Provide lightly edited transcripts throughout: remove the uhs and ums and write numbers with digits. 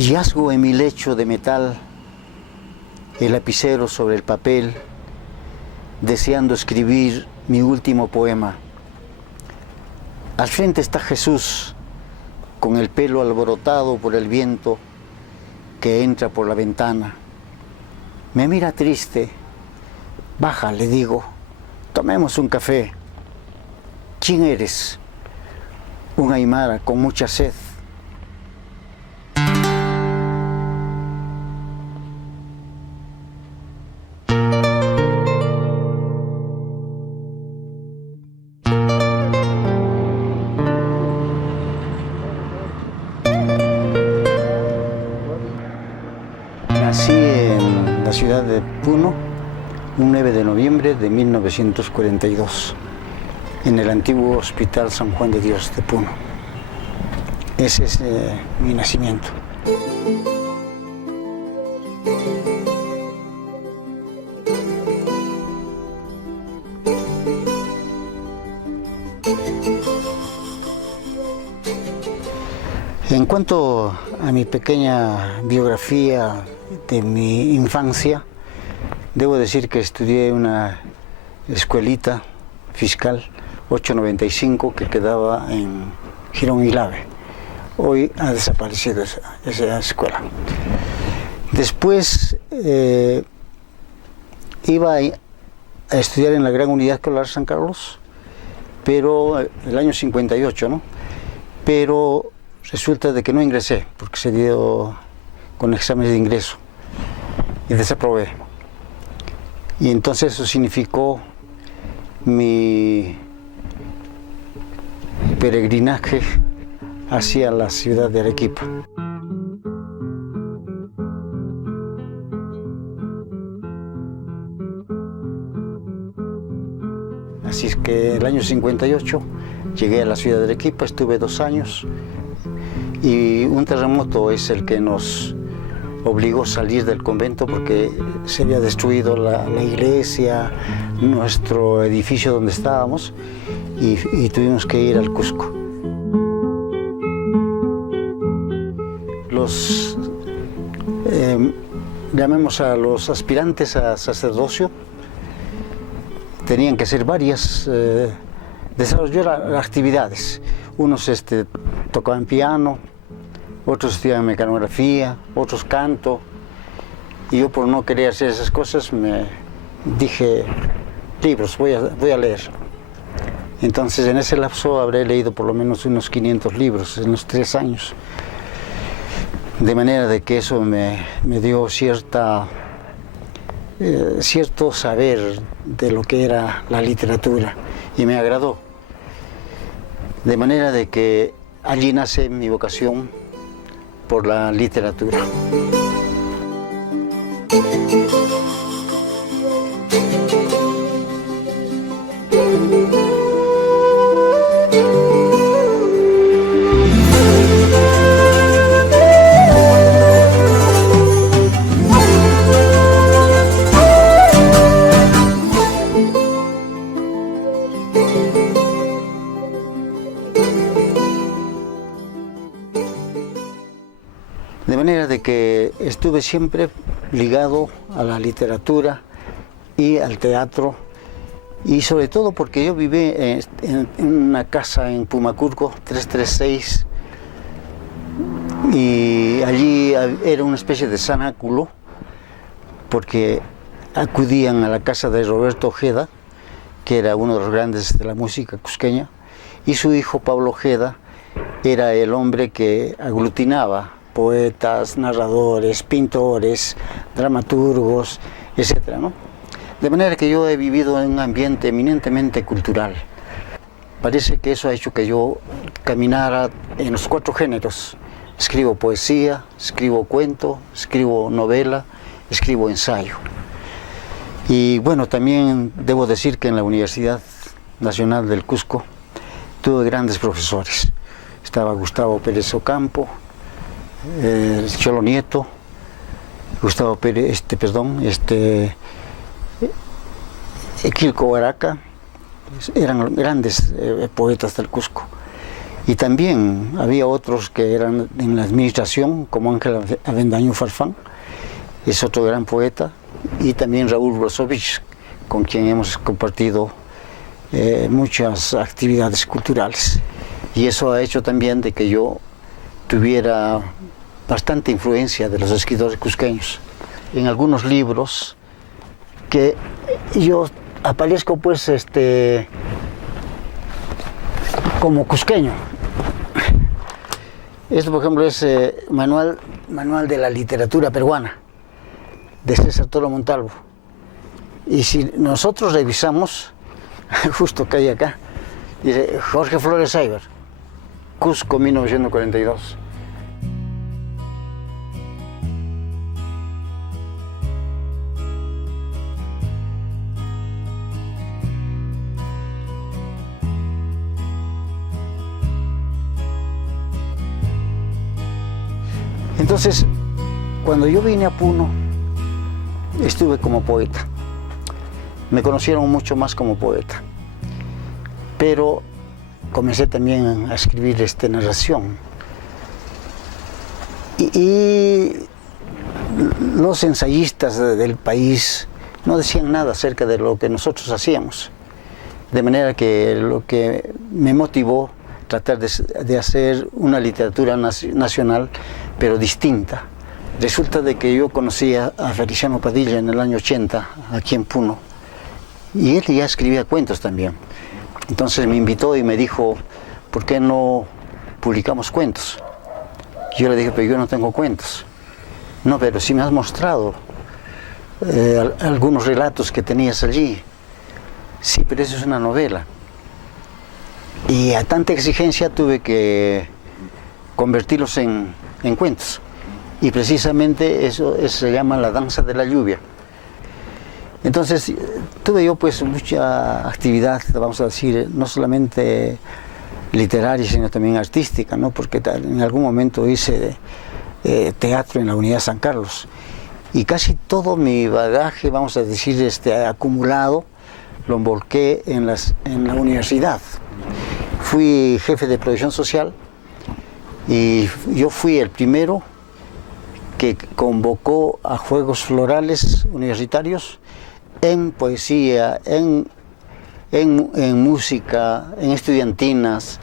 Y yazgo en mi lecho de metal, el lapicero sobre el papel, deseando escribir mi último poema. Al frente está Jesús, con el pelo alborotado por el viento que entra por la ventana. Me mira triste. Baja, le digo, tomemos un café. ¿Quién eres? Un aymara con mucha sed. Nací en la ciudad de Puno, un 9 de noviembre de 1942, en el antiguo Hospital San Juan de Dios de Puno. Ese es mi nacimiento. En cuanto a mi pequeña biografía de mi infancia, debo decir que estudié en una escuelita fiscal 895 que quedaba en Girón y Lave. Hoy ha desaparecido esa escuela. Después iba a estudiar en la Gran Unidad Escolar San Carlos, pero el año 58, ¿no? Pero resulta de que no ingresé, porque se dio con exámenes de ingreso y desaprobé. Y entonces eso significó mi peregrinaje hacia la ciudad de Arequipa. Así es que el año 58 llegué a la ciudad de Arequipa, estuve 2 años y un terremoto es el que nos obligó a salir del convento porque se había destruido la iglesia, nuestro edificio donde estábamos y tuvimos que ir al Cusco. Llamemos a los aspirantes a sacerdocio, tenían que hacer varias desarrollar actividades. Unos tocaban piano, otros estudiaban mecanografía, otros canto. Y yo, por no querer hacer esas cosas, me dije, libros, voy a leer. Entonces, en ese lapso habré leído por lo menos unos 500 libros en los 3 años. De manera de que eso me dio cierto saber de lo que era la literatura y me agradó. De manera de que allí nace mi vocación por la literatura. De manera de que estuve siempre ligado a la literatura y al teatro, y sobre todo porque yo viví en una casa en Pumacurco 336, y allí era una especie de cenáculo porque acudían a la casa de Roberto Ojeda, que era uno de los grandes de la música cusqueña, y su hijo Pablo Ojeda era el hombre que aglutinaba poetas, narradores, pintores, dramaturgos, etc., ¿no? De manera que yo he vivido en un ambiente eminentemente cultural. Parece que eso ha hecho que yo caminara en los 4 géneros. Escribo poesía, escribo cuento, escribo novela, escribo ensayo. Y bueno, también debo decir que en la Universidad Nacional del Cusco tuve grandes profesores. Estaba Gustavo Pérez Ocampo, Cholo Nieto, Gustavo Pérez, Quilco Huaraca, eran grandes poetas del Cusco. Y también había otros que eran en la administración, como Ángel Avendaño Farfán, es otro gran poeta, y también Raúl Brozovich, con quien hemos compartido muchas actividades culturales. Y eso ha hecho también de que yo tuviera bastante influencia de los escritores cusqueños. En algunos libros que yo aparezco pues como cusqueño. Esto, por ejemplo, es manual de la literatura peruana, de César Toro Montalvo. Y si nosotros revisamos, justo que hay acá, dice Jorge Flores Aybar, Cusco 1942. Entonces, cuando yo vine a Puno, estuve como poeta. Me conocieron mucho más como poeta. Pero comencé también a escribir narración. Y los ensayistas del país no decían nada acerca de lo que nosotros hacíamos. De manera que lo que me motivó tratar de hacer una literatura nacional, pero distinta. Resulta de que yo conocía a Feliciano Padilla en el año 80, aquí en Puno, y él ya escribía cuentos también. Entonces me invitó y me dijo, ¿por qué no publicamos cuentos? Yo le dije, pero yo no tengo cuentos. No, pero sí me has mostrado algunos relatos que tenías allí. Sí, pero eso es una novela. Y a tanta exigencia tuve que convertirlos en cuentos. Y precisamente eso se llama La danza de la lluvia. Entonces tuve yo pues mucha actividad, vamos a decir, no solamente literaria, sino también artística, ¿no? Porque en algún momento hice teatro en la Unidad San Carlos. Y casi todo mi bagaje, vamos a decir, acumulado, lo volqué en la universidad. Fui jefe de producción social y yo fui el primero que convocó a Juegos Florales Universitarios en poesía, en música, en estudiantinas,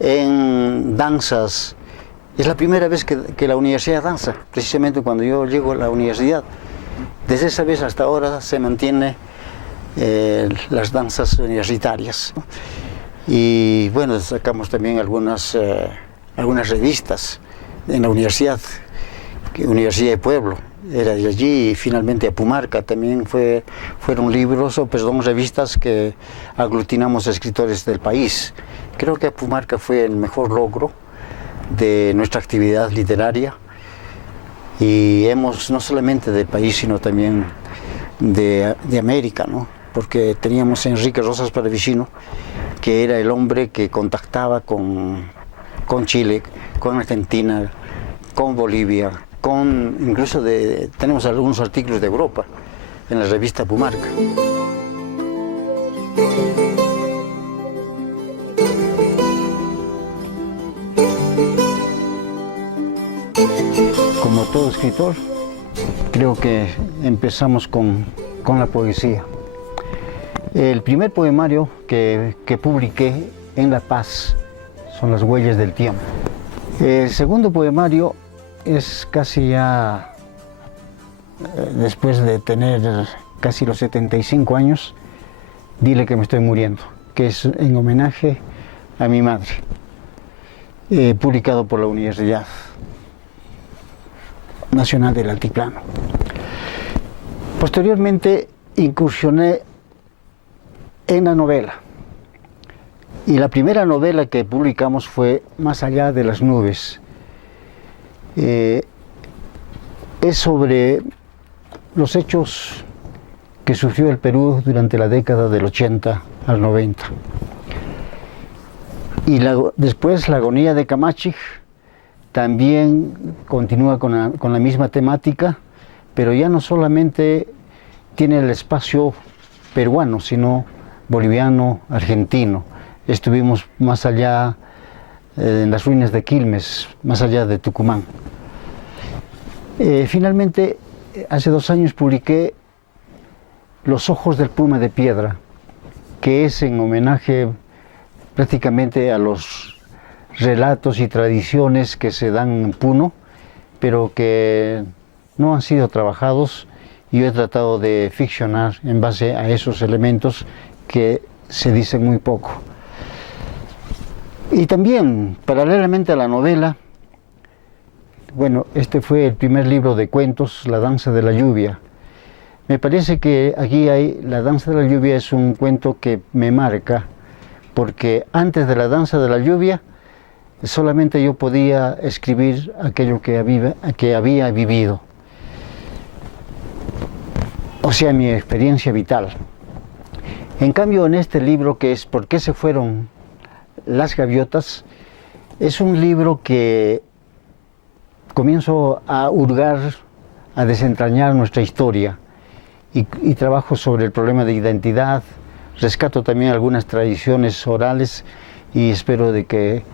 en danzas. Es la primera vez que la universidad danza, precisamente cuando yo llego a la universidad. Desde esa vez hasta ahora se mantiene las danzas universitarias. Y bueno, sacamos también algunas revistas en la universidad de Pueblo, era de allí, y finalmente Apumarca también fueron libros, revistas que aglutinamos a escritores del país. Creo que Apumarca fue el mejor logro de nuestra actividad literaria, y hemos, no solamente del país, sino también de América, ¿no? Porque teníamos a Enrique Rosas Paravicino, que era el hombre que contactaba con Chile, con Argentina, con Bolivia, incluso tenemos algunos artículos de Europa en la revista Pumarca. Como todo escritor, creo que empezamos con la poesía. El primer poemario que publiqué en La Paz son Las huellas del tiempo. El segundo poemario es casi ya después de tener casi los 75 años, Dile que me estoy muriendo, que es en homenaje a mi madre, publicado por la Universidad Nacional del Altiplano. Posteriormente incursioné en la novela, y la primera novela que publicamos fue Más allá de las nubes. Es sobre los hechos que sufrió el Perú durante la década del 80 al 90. Y después La agonía de Camachig también continúa con la misma temática, pero ya no solamente tiene el espacio peruano, sino boliviano, argentino. Estuvimos más allá en las ruinas de Quilmes, más allá de Tucumán. Finalmente, hace 2 años publiqué Los ojos del puma de piedra, que es en homenaje prácticamente a los relatos y tradiciones que se dan en Puno, pero que no han sido trabajados, y yo he tratado de ficcionar en base a esos elementos que se dicen muy poco. Y también, paralelamente a la novela, bueno, este fue el primer libro de cuentos, La danza de la lluvia. Me parece que aquí hay, La danza de la lluvia es un cuento que me marca, porque antes de La danza de la lluvia, solamente yo podía escribir aquello que había vivido. O sea, mi experiencia vital. En cambio, en este libro, que es ¿Por qué se fueron las gaviotas?, es un libro que comienzo a hurgar, a desentrañar nuestra historia, y trabajo sobre el problema de identidad, rescato también algunas tradiciones orales, y espero de que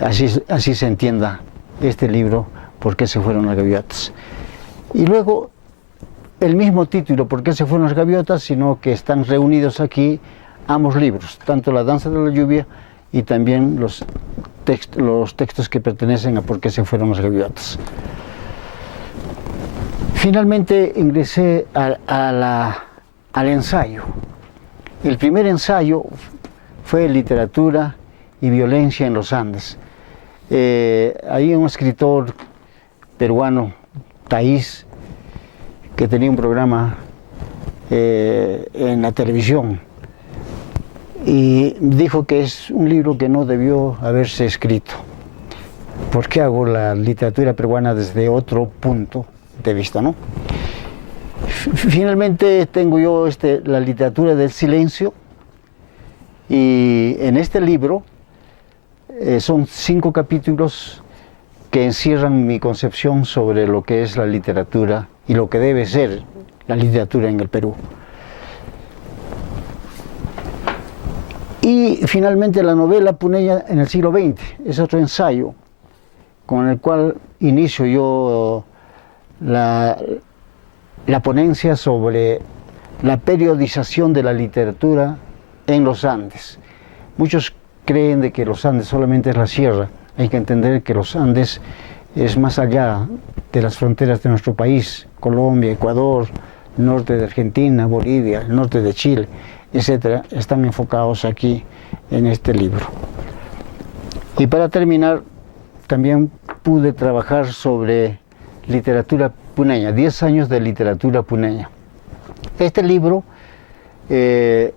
así se entienda este libro, ¿Por qué se fueron las gaviotas? Y luego, el mismo título, ¿Por qué se fueron las gaviotas?, sino que están reunidos aquí ambos libros, tanto La danza de la lluvia y también los textos que pertenecen a ¿Por qué se fueron las gaviotas? Finalmente ingresé al ensayo. El primer ensayo fue Literatura y violencia en los Andes. Hay un escritor peruano, Taís, que tenía un programa en la televisión, y dijo que es un libro que no debió haberse escrito, porque hago la literatura peruana desde otro punto de vista, ¿no? Finalmente tengo yo la literatura del silencio, y en este libro son 5 capítulos que encierran mi concepción sobre lo que es la literatura y lo que debe ser la literatura en el Perú. Y finalmente la novela Puneña en el siglo XX, es otro ensayo con el cual inicio yo la ponencia sobre la periodización de la literatura en los Andes. Muchos creen de que los Andes solamente es la sierra. Hay que entender que los Andes es más allá de las fronteras de nuestro país, Colombia, Ecuador, el norte de Argentina, Bolivia, el norte de Chile, etcétera, están enfocados aquí en este libro. Y para terminar, también pude trabajar sobre literatura puneña, 10 años de literatura puneña. Este libro es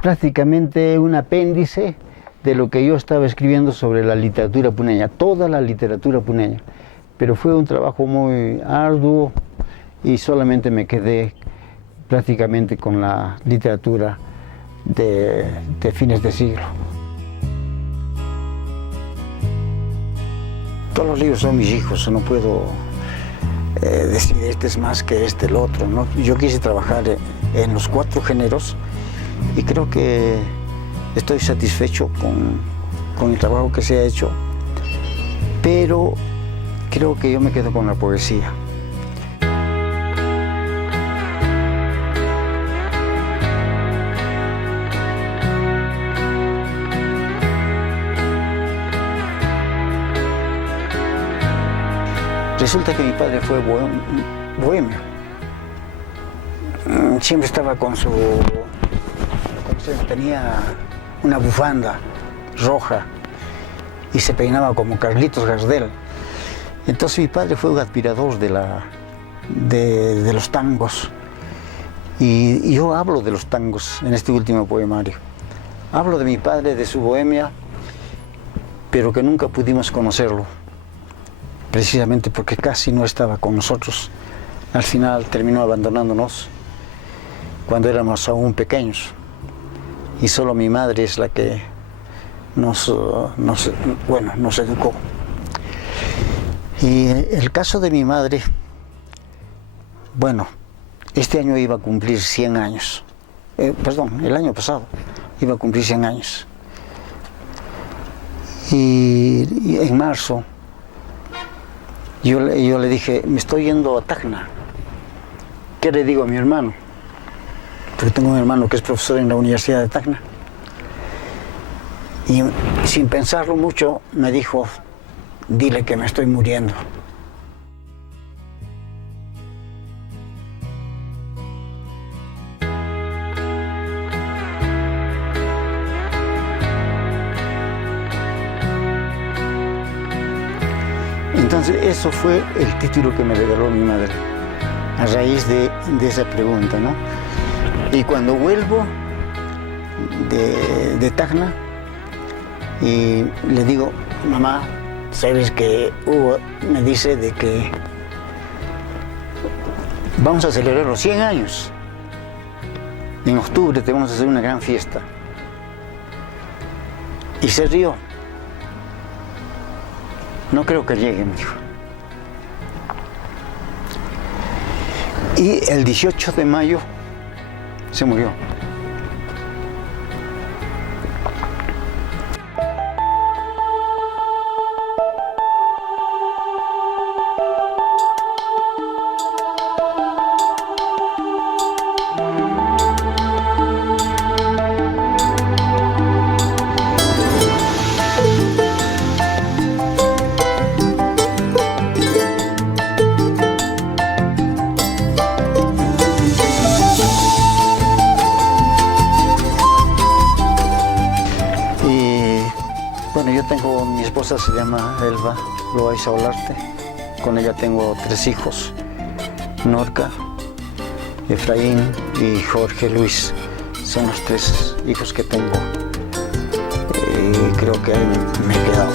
prácticamente un apéndice de lo que yo estaba escribiendo sobre la literatura puneña, toda la literatura puneña. Pero fue un trabajo muy arduo y solamente me quedé prácticamente con la literatura de fines de siglo. Todos los libros son mis hijos, no puedo decir este es más que el otro, ¿no? Yo quise trabajar en los 4 géneros y creo que estoy satisfecho con el trabajo que se ha hecho, pero creo que yo me quedo con la poesía. Resulta que mi padre fue bohemio. Siempre estaba tenía una bufanda roja y se peinaba como Carlitos Gardel. Entonces mi padre fue un admirador de los tangos, y yo hablo de los tangos en este último poemario. Hablo de mi padre, de su bohemia, pero que nunca pudimos conocerlo, precisamente porque casi no estaba con nosotros. Al final terminó abandonándonos cuando éramos aún pequeños, y solo mi madre es la que nos educó. Y el caso de mi madre, bueno, este año iba a cumplir 100 años. El año pasado iba a cumplir 100 años. Y en marzo yo le dije, me estoy yendo a Tacna. ¿Qué le digo a mi hermano? Porque tengo un hermano que es profesor en la Universidad de Tacna. Y sin pensarlo mucho me dijo, dile que me estoy muriendo. Entonces eso fue el título que me regaló mi madre, a raíz de esa pregunta, ¿no? Y cuando vuelvo de Tacna, y le digo, mamá, sabes que Hugo me dice de que vamos a celebrar los 100 años. En octubre te vamos a hacer una gran fiesta. Y se rió. No creo que llegue, me dijo. Y el 18 de mayo se murió. Mi esposa se llama Elba Loaiza Olarte. Con ella tengo 3 hijos, Norca, Efraín y Jorge Luis. Son los 3 hijos que tengo. Y creo que ahí me he quedado.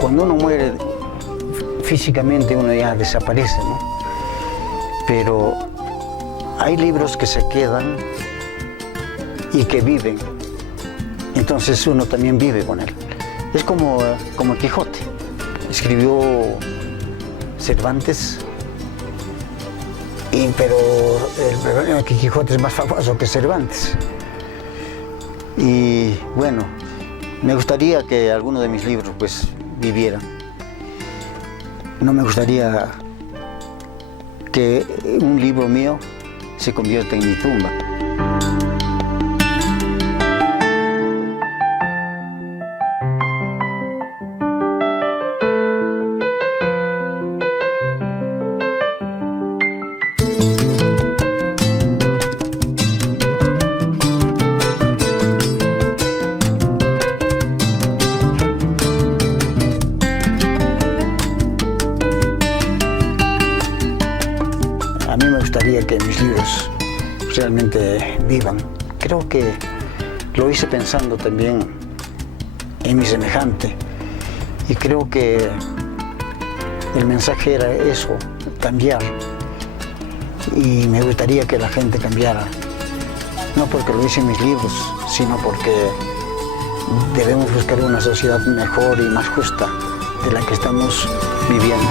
Cuando uno muere, físicamente uno ya desaparece, ¿no? Pero hay libros que se quedan y que viven. Entonces uno también vive con él. Es como Quijote. Escribió Cervantes, pero el problema es que Quijote es más famoso que Cervantes. Y bueno, me gustaría que alguno de mis libros pues vivieran. No me gustaría que un libro mío se convierta en mi tumba. A mí me gustaría que mis libros realmente vivan. Creo que lo hice pensando también en mi semejante y creo que el mensaje era eso, cambiar. Y me gustaría que la gente cambiara, no porque lo hice en mis libros, sino porque debemos buscar una sociedad mejor y más justa de la que estamos viviendo.